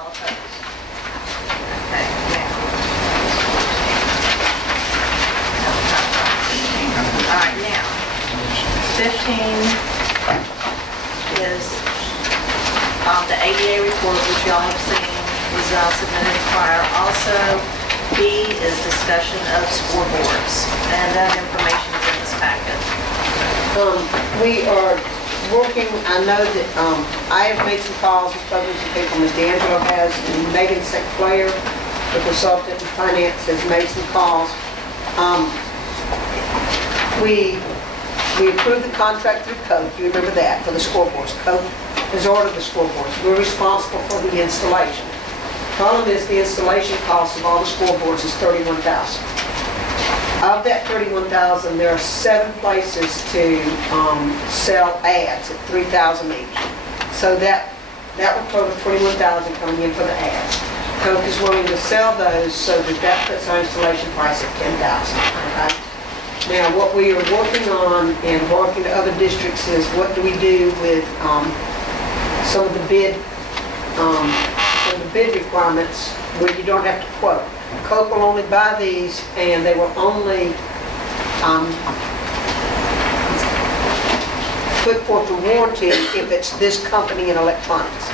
All opposed? Okay, now. All right, now, 15 is the ADA report, which y'all have seen, was submitted prior. Also, B is discussion of scoreboards, and that information is in this packet. We are working, I know that I have made some calls and spoken to some people, Ms. D'Angelo has, and Megan Sinclair, the consultant in finance, has made some calls. We approved the contract through Coke, you remember that, for the scoreboards. Coke has ordered the scoreboards. We're responsible for the installation. Problem is, the installation cost of all the scoreboards is $31,000. Of that $31,000, there are 7 places to sell ads at $3,000 each. So that would total $21,000 coming in for the ads. Coke is willing to sell those so that puts our installation price at $10,000. Okay? Now, what we are working on and working to other districts is what do we do with some of the bid requirements where you don't have to quote. Coke will only buy these, and they will only put forth a warranty if it's this company in electronics.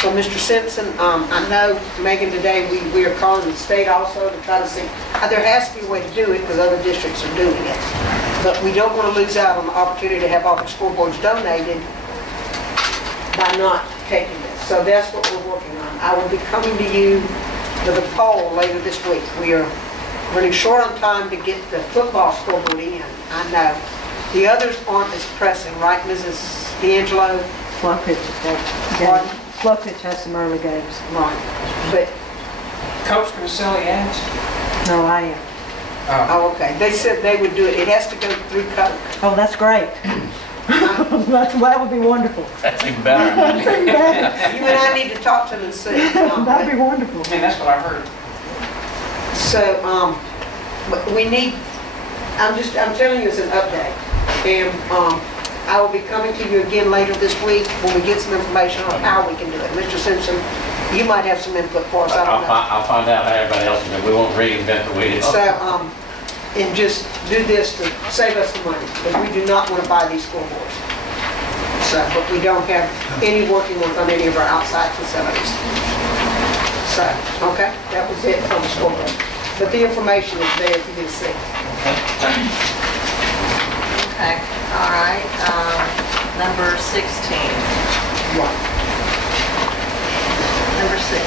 So, Mr. Simpson, I know, Megan, today we are calling the state also to try to see, there has to be a way to do it because other districts are doing it. But we don't want to lose out on the opportunity to have all the scoreboards donated by not taking this. So that's what we're working on. I will be coming to you with a poll later this week. We are running short on time to get the football scoreboard in, I know. The others aren't as pressing, right, Mrs. D'Angelo? Fluff Pitch has some early games. Right. But, Coach going to sell the ads? No, I am. oh, okay. They said they would do it. It has to go through Coke. Oh, that's great. That would be wonderful. That's even better. You and I need to talk to them and see. That'd be wonderful. I mean, that's what I heard. So, but we need, I'm telling you it's an update. And I will be coming to you again later this week when we get some information on how we can do it. Mr. Simpson, you might have some input for us, I don't know. I'll find out how everybody else is doing. We won't reinvent the wheel. So, and just do this to save us the money, because we do not want to buy these scoreboards. So, but we don't have any working ones on any of our outside facilities. So, okay, that was it from the scoreboard. But the information is there if you didn't see. Okay, all right, number 16. What? Number 16,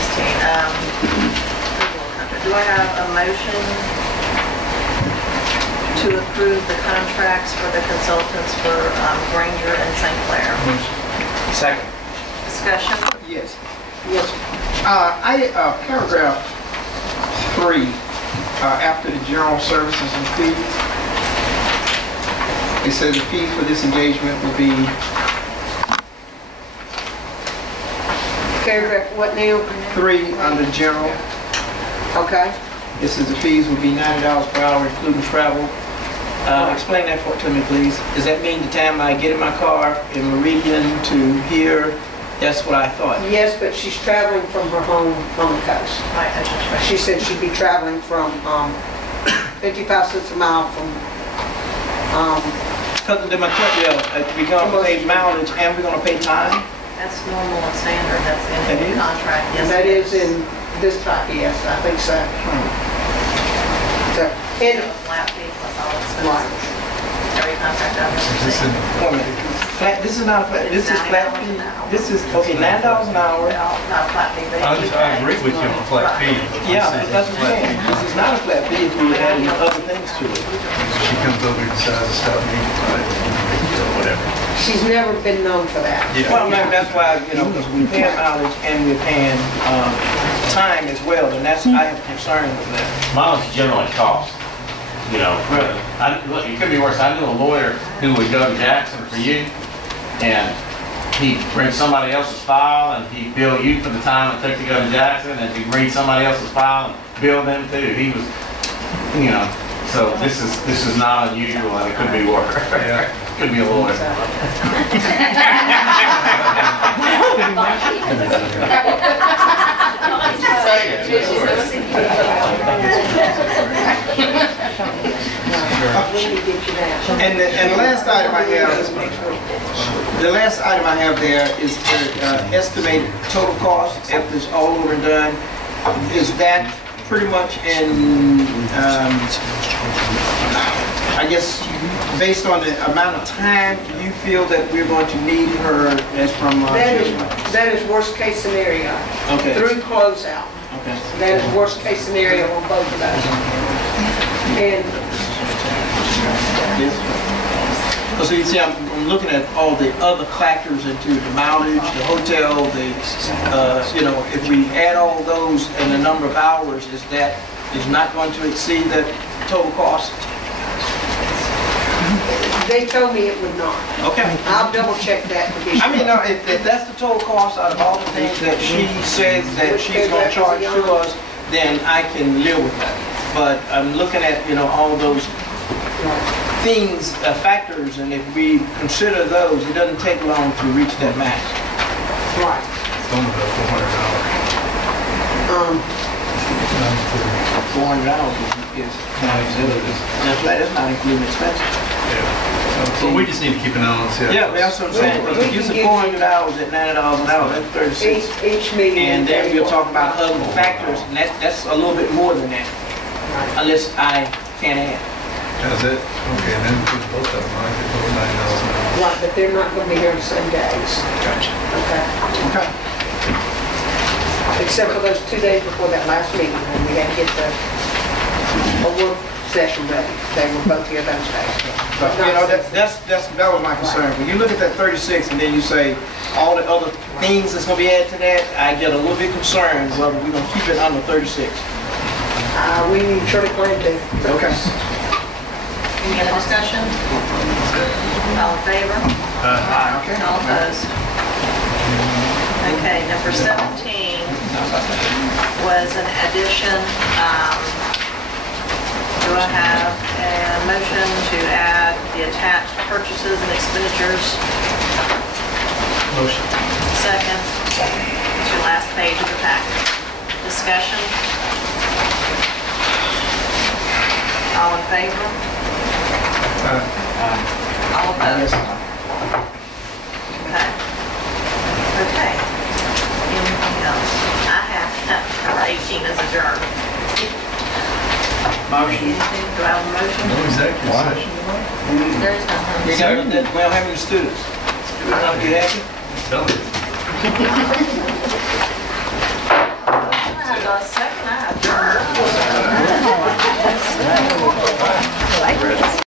do I have a motion to approve the contracts for the consultants for Granger and St. Clair? Second. Discussion? Yes. Yes. Paragraph 3, after the general services and fees, it says the fees for this engagement will be Paragraph what now? 3 under general. Okay. It says the fees will be $90 per hour, including travel. Explain that to me, please. Does that mean the time I get in my car in Meridian to here, that's what I thought? Yes, but she's traveling from her home on the coast. Right, that's right. She said she'd be traveling from 55 cents a mile from Because we're going to pay mileage and we're going to pay time? That's normal and standard, that's in That the is? contract. Yes, and that it is in this type, yes, I think so. So, and, A flat fee plus all right. expenses. Every contract I've ever seen. Wait a minute. This is not a flat, this is flat fee. This is, okay, $9 an hour. Well, not a flat fee, but. I agree with you on flat fee. Yeah, that's what I'm saying. This is not a flat fee if we add other things to it. She comes over and decides to stop me, or whatever. she's never been known for that. Yeah. Well, maybe that's why, because we pay mileage and we're paying time as well, and that's, I have concern with that. Mileage generally costs. Look, it could be worse. I knew a lawyer who would go to Jackson for you, and he'd bring somebody else's file, and he'd bill you for the time it took to go to Jackson, and he'd read somebody else's file and bill them too. He was, so this is not unusual, and it could be worse. Yeah. Could be a lawyer. And the last item I have, there is the estimated total cost after it's all over and done. Is that pretty much in, I guess, based on the amount of time you feel that we're going to need her as from? That is worst case scenario. Okay. Through closeout. Okay. That is worst case scenario on both of those. And So you see, I'm looking at all the other factors into the mileage, the hotel, you know, if we add all those and the number of hours, is not going to exceed that total cost? they told me it would not. Okay. I'll double check that to be sure. I mean, no, if that's the total cost out of all the things that she says that she's gonna charge to us, then I can live with that. But I'm looking at, you know, all those things, factors, and if we consider those, it doesn't take long to reach that max. Right. It's only about $400 is that's not including expenses. $400. So we just need to keep an eye on it. Yeah, that's what I'm saying. We If can you said give $400 at $90 an hour, that's 36. Each meeting. And then we're talking about other factors, and that's a little bit more than that, unless I can't add. That's it? Okay, and then put both of them, right? They put $90 an hour. Right, but they're not going to be here the same days. Gotcha. Okay. Okay. Except for those 2 days before that last meeting, when we had to get a work session ready. They were both here those days. But, you know, that was my concern. When you look at that 36 and then you say all the other things that's gonna be added to that, I get a little bit concerned whether we're gonna keep it under 36. We surely plan to. Okay. Any other discussion? All in favor? Okay. All opposed? Okay, number 17 was an addition. Do I have a motion to add the attached purchases and expenditures? Motion. Second. It's your last page of the packet. Discussion? All in favor? All opposed? Okay. Okay. Anything else? I have number 18 as adjourned. Motion. Anything? Do I have a motion? No executive session. There is none. We don't have any students. Are you happy? Tell me. I have a second.